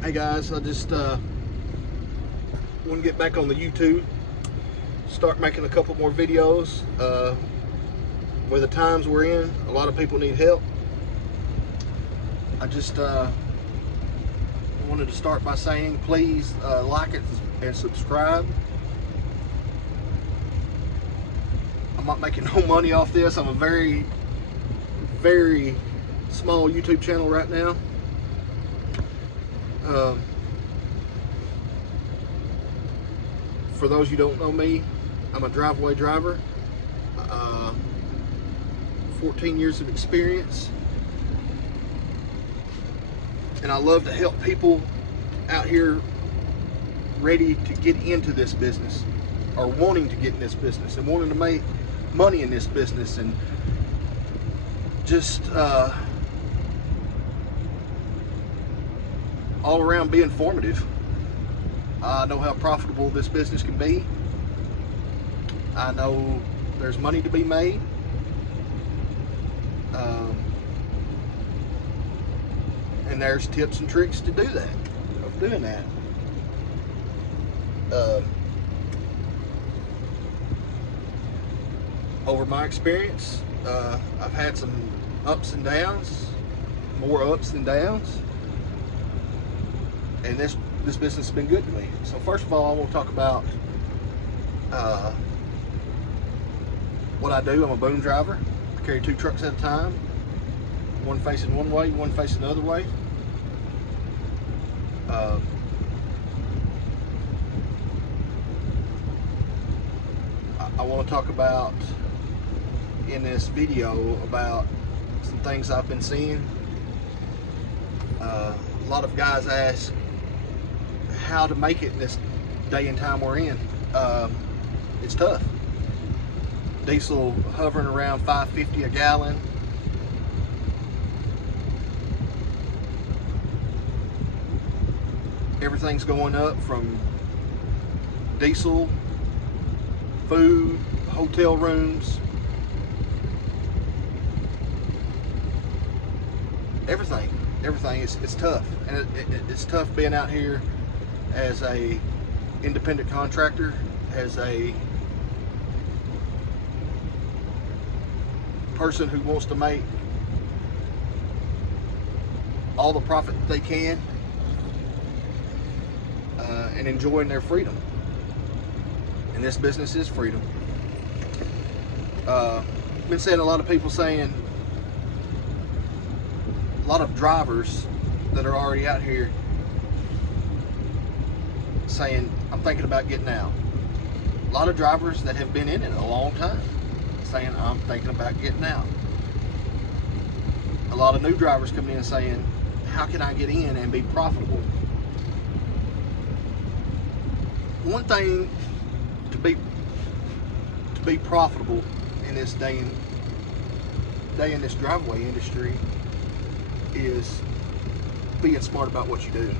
Hey guys, I just want to get back on the YouTube, start making a couple more videos. With the times we're in, a lot of people need help. I just wanted to start by saying please like it and subscribe. I'm not making no money off this. I'm a very, very small YouTube channel right now. For those who don't know me, I'm a driveway driver. 14 years of experience, and I love to help people out here ready to get into this business, or wanting to get in this business, and wanting to make money in this business, and just all around be informative. I know how profitable this business can be. I know there's money to be made. And there's tips and tricks to do that, of doing that. Over my experience, I've had some ups and downs, more ups than downs. And this business has been good to me. So first of all, I want to talk about what I do. I'm a boom driver. I carry 2 trucks at a time, one facing one way, one facing the other way. I want to talk about in this video about some things I've been seeing. A lot of guys ask how to make it in this day and time we're in. It's tough. Diesel hovering around $5.50 a gallon. Everything's going up, from diesel, food, hotel rooms, everything. It's tough, and it's tough being out here as a independent contractor, as a person who wants to make all the profit that they can, and enjoying their freedom. And this business is freedom. Been seeing a lot of people saying, a lot of drivers that are already out here saying, I'm thinking about getting out. A lot of drivers that have been in it a long time saying, I'm thinking about getting out. A lot of new drivers coming in saying, how can I get in and be profitable? One thing to be profitable in this day in this driveway industry is being smart about what you do.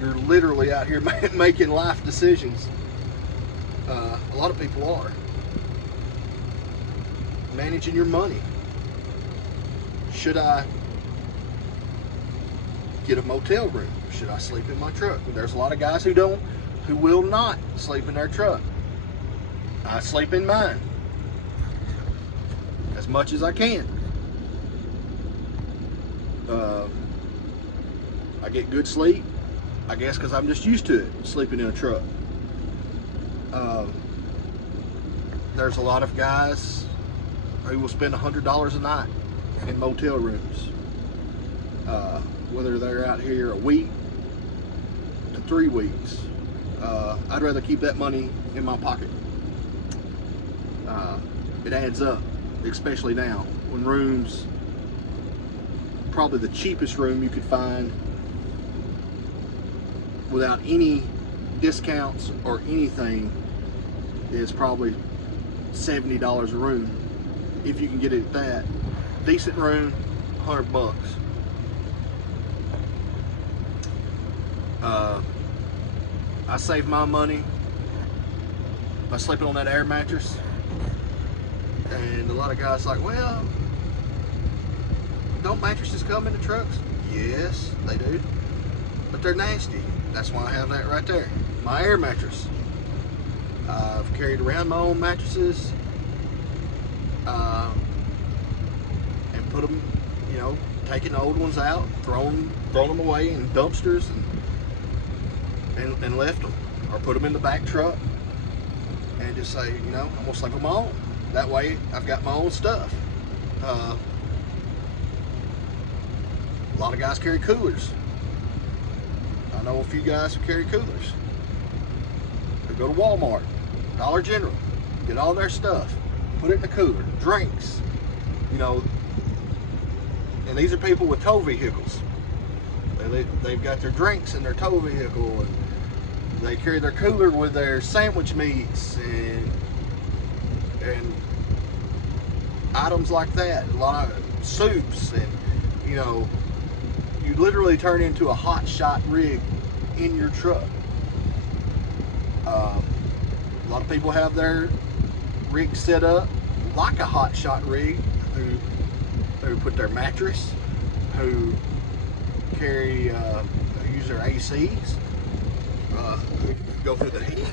You're literally out here making life decisions. A lot of people are. Managing your money. Should I get a motel room? Should I sleep in my truck? There's a lot of guys who will not sleep in their truck. I sleep in mine as much as I can. I get good sleep, I guess, because I'm just used to it, sleeping in a truck. There's a lot of guys who will spend $100 a night in motel rooms, whether they're out here a week to 3 weeks. I'd rather keep that money in my pocket. It adds up, especially now when rooms, probably the cheapest room you could find without any discounts or anything is probably $70 a room, if you can get it at that. Decent room, $100. I save my money by sleeping on that air mattress. And a lot of guys like, well, don't mattresses come in the trucks? Yes, they do. But they're nasty. That's why I have that right there. My air mattress. I've carried around my own mattresses and put them, you know, taking the old ones out, thrown them away in dumpsters and left them, or put them in the back truck and just say, you know, I'm gonna sleep on my own. That way I've got my own stuff. A lot of guys carry coolers. I know a few guys who carry coolers. They go to Walmart, Dollar General, get all their stuff, put it in the cooler, drinks, you know. And these are people with tow vehicles. They've got their drinks in their tow vehicle, and they carry their cooler with their sandwich meats and items like that. A lot of soups, and you know, you literally turn into a hot shot rig in your truck. A lot of people have their rig set up like a hot shot rig, who put their mattress, who carry, who use their ACs, who go through the heat,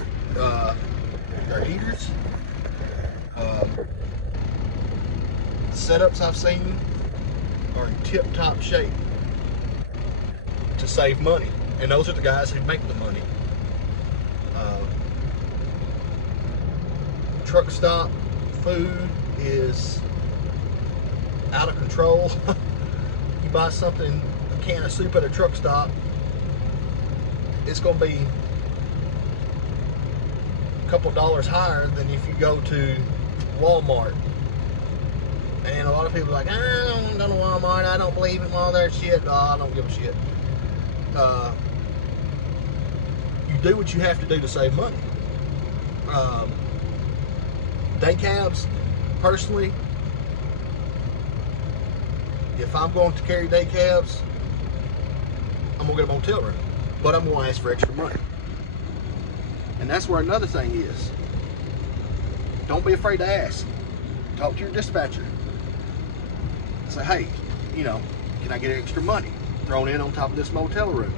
their heaters. Setups I've seen are in tip-top shape to save money, and those are the guys who make the money. Truck stop food is out of control. You buy something, a can of soup at a truck stop, it's going to be a couple dollars higher than if you go to Walmart. And a lot of people are like, I don't go to Walmart, I don't believe in all their shit. Oh, I don't give a shit. You do what you have to do to save money. Day cabs, personally, if I'm going to carry day cabs, I'm gonna get a motel room, but I'm gonna ask for extra money. And that's where another thing is. Don't be afraid to ask. Talk to your dispatcher. Say, hey, you know, can I get extra money thrown in on top of this motel room?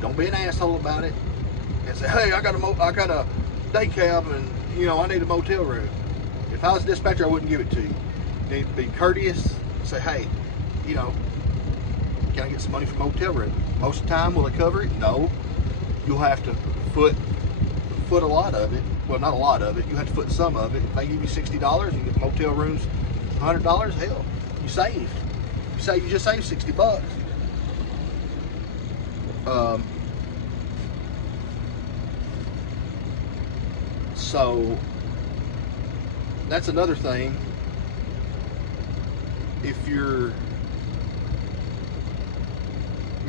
Don't be an asshole about it. And say, hey, I got a day cab, and you know, I need a motel room. If I was a dispatcher, I wouldn't give it to you. You need to be courteous. Say, hey, you know, can I get some money for motel room? Most of the time, will they cover it? No. You'll have to foot a lot of it. Well, not a lot of it. You have to foot some of it. If they give you $60 and you get motel rooms $100, hell, you saved. You just saved $60. So that's another thing. If you've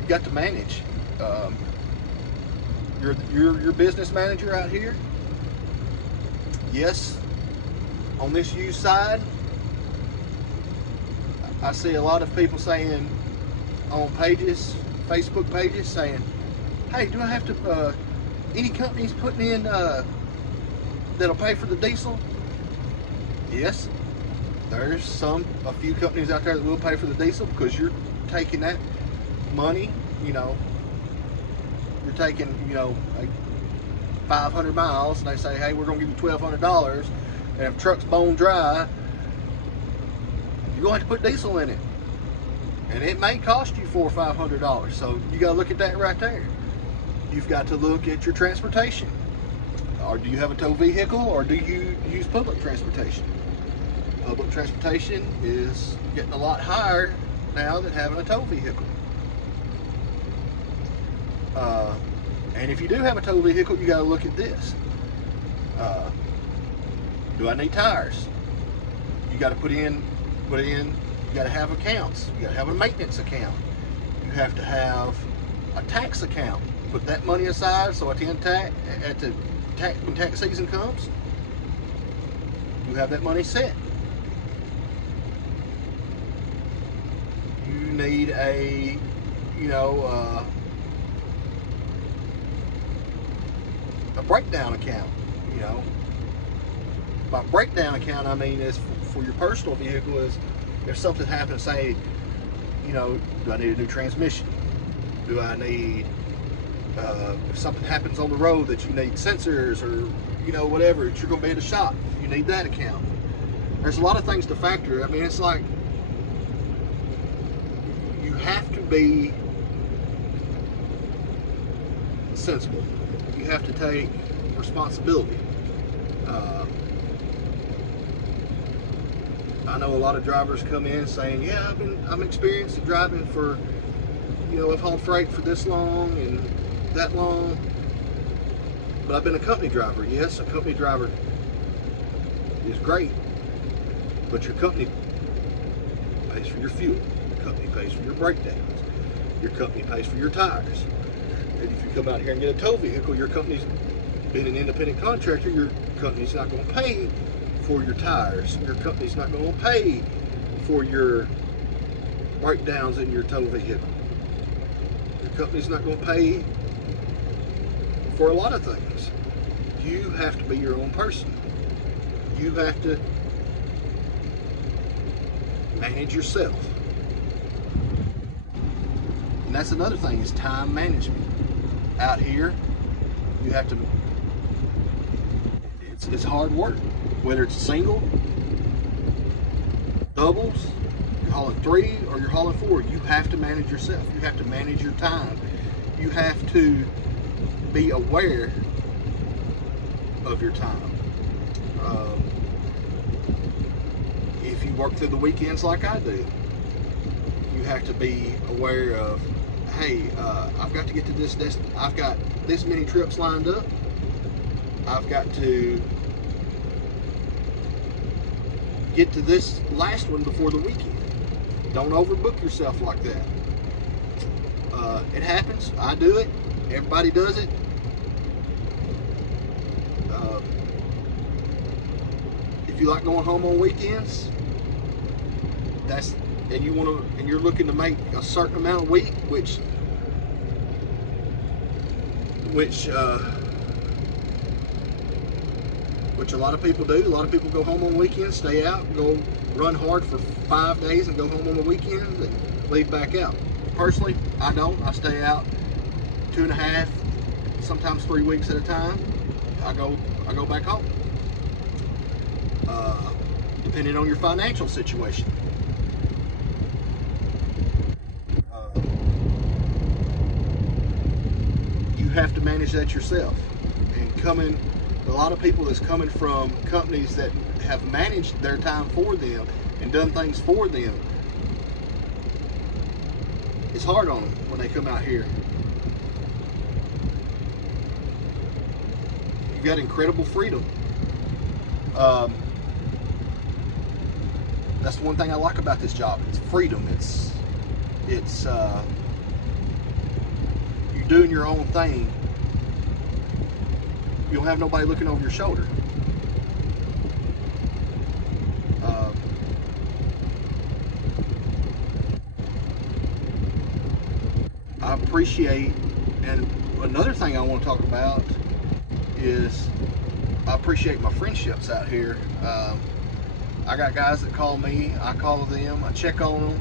got to manage. You're your business manager out here. Yes, on this used side, I see a lot of people saying on pages, Facebook pages, saying, hey, do I have to, any companies putting in that'll pay for the diesel? Yes, there's a few companies out there that will pay for the diesel, because you're taking that money, you know, you're taking, you know, like 500 miles, and they say, hey, we're going to give you $1,200, and if truck's bone dry, you're going to have to put diesel in it, and it may cost you $400 or $500. So you got to look at that right there. You've got to look at your transportation. Or do you have a tow vehicle, or do you use public transportation? Public transportation is getting a lot higher now than having a tow vehicle. And if you do have a tow vehicle, you got to look at this. Do I need tires? You got to put in. You got to have accounts. You got to have a maintenance account. You have to have a tax account. Put that money aside so when tax season comes, you have that money set. You need a, you know, a breakdown account. You know, by breakdown account, I mean is for your personal vehicle, is if something happens, say You know, do I need a new transmission? Do I need, if something happens on the road that you need sensors or, you know, whatever, that you're going to be at a shop, you need that account. There's a lot of things to factor. I mean, it's like, you have to be sensible. You have to take responsibility. I know a lot of drivers come in saying, yeah, I'm experienced in driving for, you know, I've hauled freight for this long and that long, but I've been a company driver. Yes, a company driver is great, but your company pays for your fuel, your company pays for your breakdowns, your company pays for your tires. And if you come out here and get a tow vehicle, your company's being an independent contractor, your company's not going to pay for your tires. Your company's not going to pay for your breakdowns in your tow vehicle. Your company's not going to pay for a lot of things. You have to be your own person. You have to manage yourself. And that's another thing, is time management. Out here, you have to, it's hard work. Whether it's single, doubles, you're hauling 3 or you're hauling 4, you have to manage yourself. You have to manage your time. You have to be aware of your time. If you work through the weekends like I do, you have to be aware of, hey, I've got to get to this, I've got this many trips lined up. I've got to get to this last one before the weekend. Don't overbook yourself like that. It happens. I do it. Everybody does it. If you like going home on weekends, and you're looking to make a certain amount a week, which a lot of people do. A lot of people go home on weekends, stay out, go run hard for 5 days and go home on the weekends and leave back out. Personally, I don't. I stay out 2.5, sometimes 3 weeks at a time. I go back home. Depending on your financial situation. You have to manage that yourself. And a lot of people that's coming from companies that have managed their time for them and done things for them, it's hard on them when they come out here. You've got incredible freedom. That's the one thing I like about this job. It's freedom. It's you're doing your own thing. You don't have nobody looking over your shoulder. I appreciate, and another thing I want to talk about is I appreciate my friendships out here. I got guys that call me, I call them, I check on them.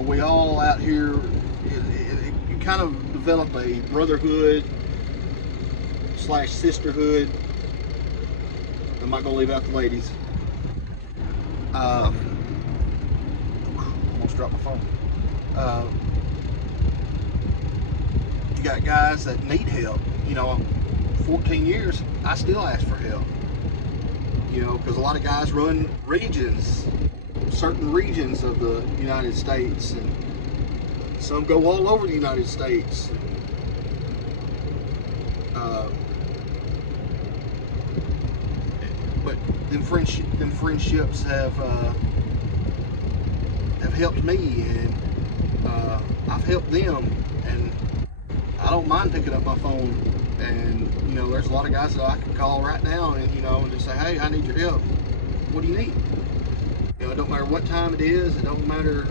We all out here, you kind of develop a brotherhood / sisterhood. I'm not gonna leave out the ladies. Almost dropped my phone. You got guys that need help. 14 years, I still ask for help. Because a lot of guys run certain regions of the United States, and some go all over the United States. But them friendships have helped me, and I've helped them, and I don't mind picking up my phone. And there's a lot of guys that I can call right now, and and just say, hey, I need your help. What do you need? It don't matter what time it is. It don't matter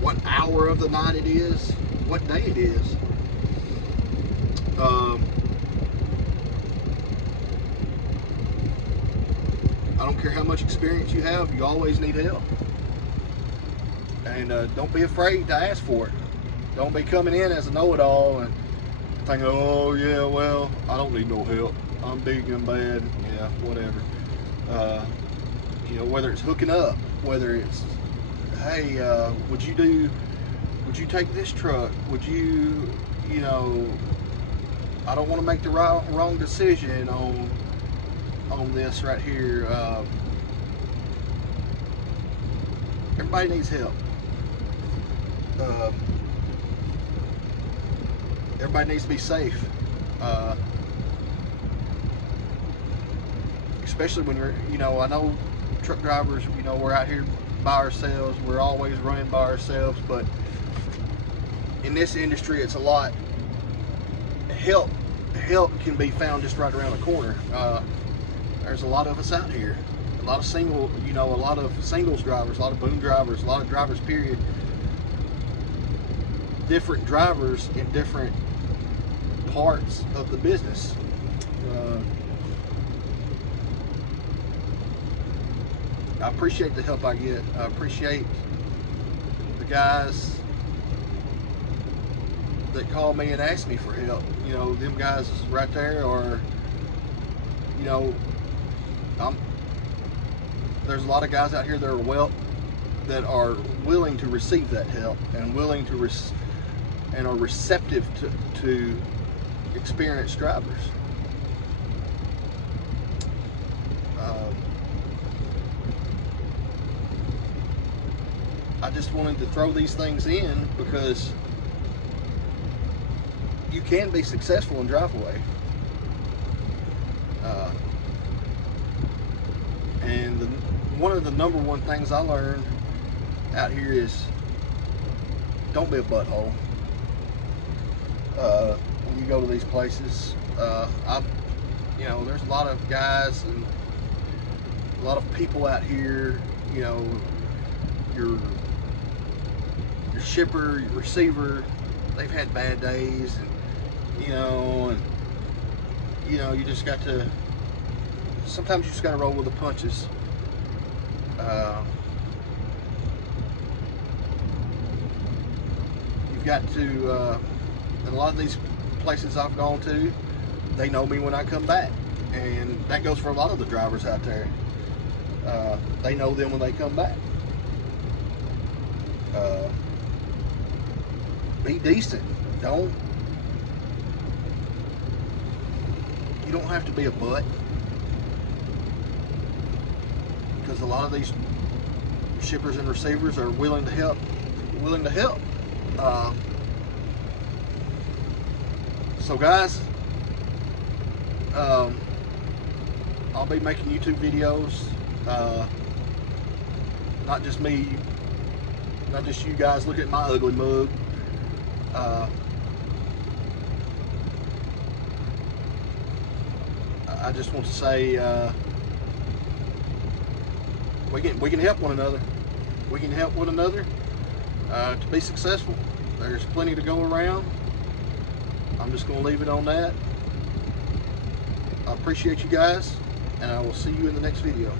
what hour of the night it is, what day it is. I don't care how much experience you have, you always need help. And don't be afraid to ask for it. Don't be coming in as a know-it-all and thinking, oh yeah, well, I don't need no help. I'm big and bad. Yeah, whatever. You know, whether it's hooking up, whether it's, hey, would you take this truck? Would you, you know, I don't want to make the wrong decision on this right here. Everybody needs help. Everybody needs to be safe. Especially when you're, you know, I know truck drivers, you know, we're out here by ourselves. We're always running by ourselves, but in this industry, it's a lot. Help can be found just right around the corner. There's a lot of us out here. A lot of a lot of singles drivers, a lot of boom drivers, a lot of drivers, period. Different drivers in different parts of the business. I appreciate the help I get. I appreciate the guys that call me and ask me for help. You know, them guys right there, or, you know, there's a lot of guys out here that are willing to receive that help and willing to and are receptive to experienced drivers. I just wanted to throw these things in because you can be successful in Driveaway. And one of the number one things I learned out here is don't be a butthole. When you go to these places, you know, there's a lot of guys and a lot of people out here. You know, your shipper, your receiver, they've had bad days, and you just got to. Sometimes you just got to roll with the punches. You've got to. And a lot of these places I've gone to, they know me when I come back, and that goes for a lot of the drivers out there. They know them when they come back. Be decent. You don't have to be a butt, because a lot of these shippers and receivers are willing to help. So guys, I'll be making YouTube videos. Not just me, not just you guys looking at my ugly mug. I just want to say we can help one another. We can help one another to be successful. There's plenty to go around. I'm just going to leave it on that. I appreciate you guys, and I will see you in the next video.